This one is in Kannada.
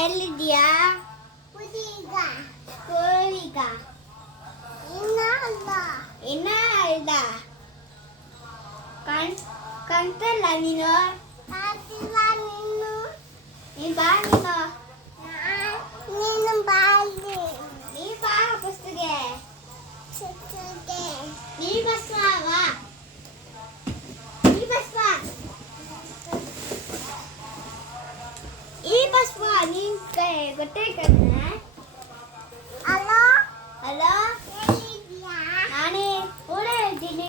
ಎಲ್ಲಿದ್ಯಾ? ಸ್ಕೂಲಿಗ ಇನ್ನ ಅಲ್ದ ಕಂತಲ್ಲ ನೀನು. ನೀನ್ ಬಾ ನೀ ಬಾ ಬಸ್ಗೆ. ನೀ ಬಸ್ ಬಾ. ಈ ಬಸ್ ಬಾ. ನೀನ್ ಗೊತ್ತೈತೆ